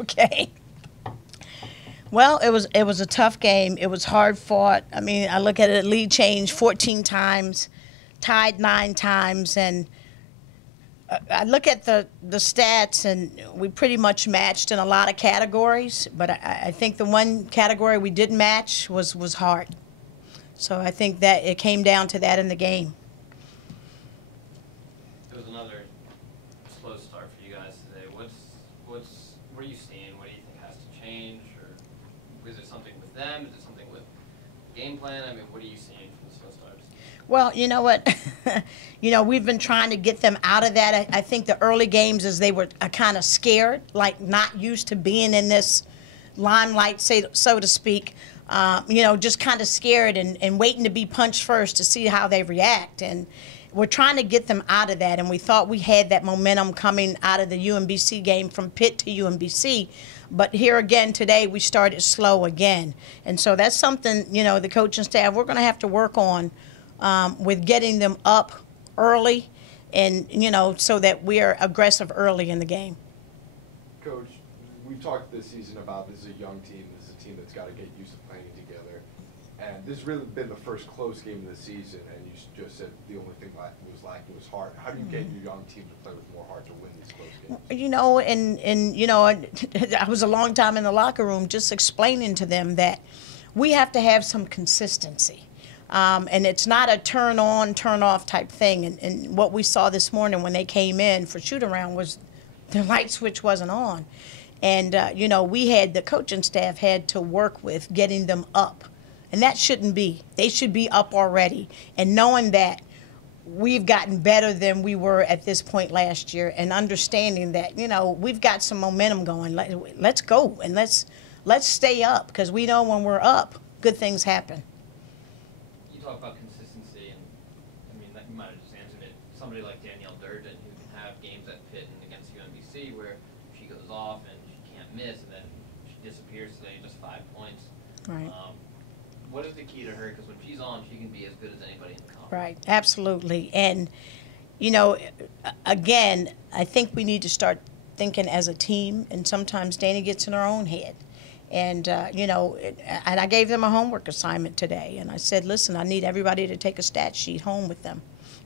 Okay. Well, it was a tough game. It was hard fought. I mean, I look at it, lead change 14 times, tied 9 times, and I look at the stats, and we pretty much matched in a lot of categories. But I think the one category we didn't match was heart. So I think that it came down to that in the game. It was another slow start for you guys today. What are you seeing? What do you think has to change, or is it something with them? Is it something with game plan? I mean, what are you seeing from the slow starts? Well, you know what? We've been trying to get them out of that. I think the early games is they were kind of scared, like not used to being in this limelight, so to speak. Just kind of scared and waiting to be punched first to see how they react. And we're trying to get them out of that. And we thought we had that momentum coming out of the UMBC game from Pitt to UMBC. But here again today, we started slow again. And so that's something, the coaching staff, we're going to have to work on with getting them up early and, so that we are aggressive early in the game. Coach, we've talked this season about this is a young team. This is a team that's got to get used to playing together. And this has really been the first close game of the season, and you just said the only thing that was lacking was heart. How do you get your young team to play with more heart to win these close games? I was a long time in the locker room just explaining to them that we have to have some consistency. And it's not a turn on, turn off type thing. And what we saw this morning when they came in for shoot around was the light switch wasn't on. And, the coaching staff had to work with getting them up. And that shouldn't be. They should be up already. And knowing that we've gotten better than we were at this point last year, and understanding that, we've got some momentum going. Let's go and let's stay up, because we know when we're up, good things happen. You talk about consistency, and I mean, you might have just answered it. Somebody like Danielle Durden, who can have games at Pitt and against UMBC where she goes off and she can't miss, and then she disappears today, just 5 points. Right. What is the key to her? Because when she's on, she can be as good as anybody in the conference. Right, absolutely. And, again, I think we need to start thinking as a team, and sometimes Dana gets in her own head. And, and I gave them a homework assignment today, and I said, listen, I need everybody to take a stat sheet home with them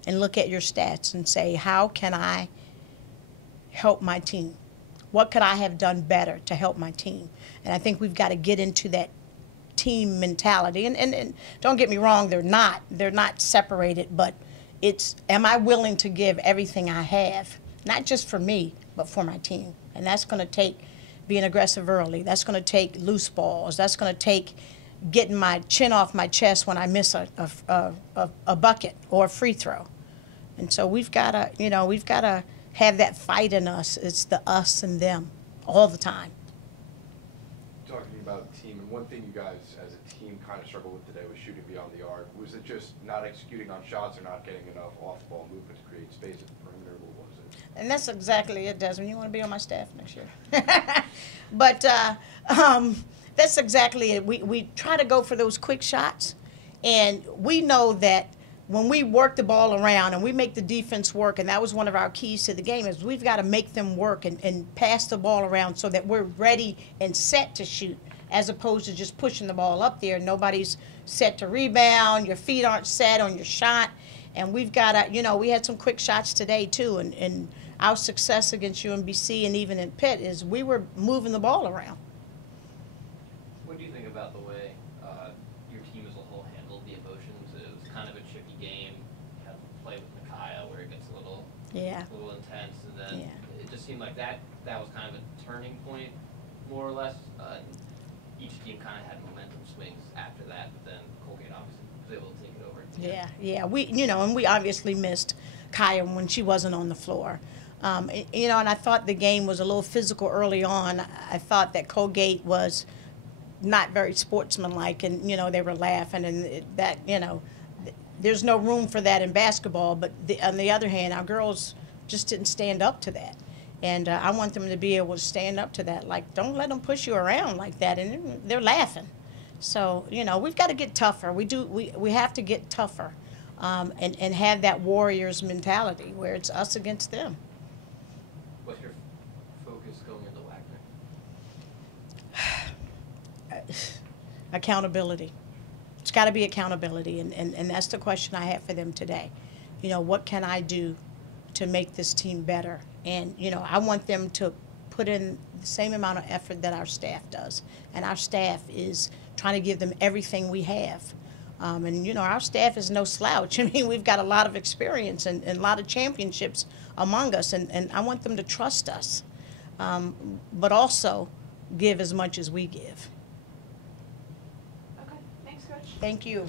and look at your stats and say, how can I help my team? What could I have done better to help my team? And I think we've got to get into that team mentality. And don't get me wrong, they're not separated, but it's, am I willing to give everything I have, not just for me, but for my team? And that's going to take being aggressive early. That's going to take loose balls. That's going to take getting my chin off my chest when I miss a bucket or a free throw. And so we've got to have that fight in us. It's the us and them all the time. Talking about the team, and one thing you guys as a team kind of struggled with today was shooting beyond the arc. Was it just not executing on shots or not getting enough off-ball movement to create space at the perimeter? What was it? And that's exactly it, Desmond. You want to be on my staff next year. But that's exactly it. We try to go for those quick shots, and we know that when we work the ball around and we make the defense work, and that was one of our keys to the game, is we've got to make them work and pass the ball around so that we're ready and set to shoot, as opposed to just pushing the ball up there. Nobody's set to rebound. Your feet aren't set on your shot. And we've got to, we had some quick shots today, too. And our success against UMBC and even in Pitt is we were moving the ball around. What do you think about the way your team as a whole handled the emotions? It was kind of a chippy game. You had to play with Micaiah where it gets a little intense. And then it just seemed like that was kind of a turning point, more or less. Each team kind of had momentum swings after that, but then Colgate obviously was able to take it over. Yeah. We obviously missed Kaya when she wasn't on the floor. And I thought the game was a little physical early on. I thought that Colgate was not very sportsmanlike, and, they were laughing, and there's no room for that in basketball. But on the other hand, our girls just didn't stand up to that. And I want them to be able to stand up to that. Like, don't let them push you around like that. And they're laughing. So, we've got to get tougher. We have to get tougher and have that Warriors mentality where it's us against them. What's your focus going into Wagner? accountability. It's got to be accountability, and that's the question I have for them today. You know, what can I do to make this team better? And, you know, I want them to put in the same amount of effort that our staff does. And our staff is trying to give them everything we have. And, you know, our staff is no slouch. I mean, we've got a lot of experience and a lot of championships among us, and I want them to trust us, but also give as much as we give. Okay, thanks, Coach. Thank you.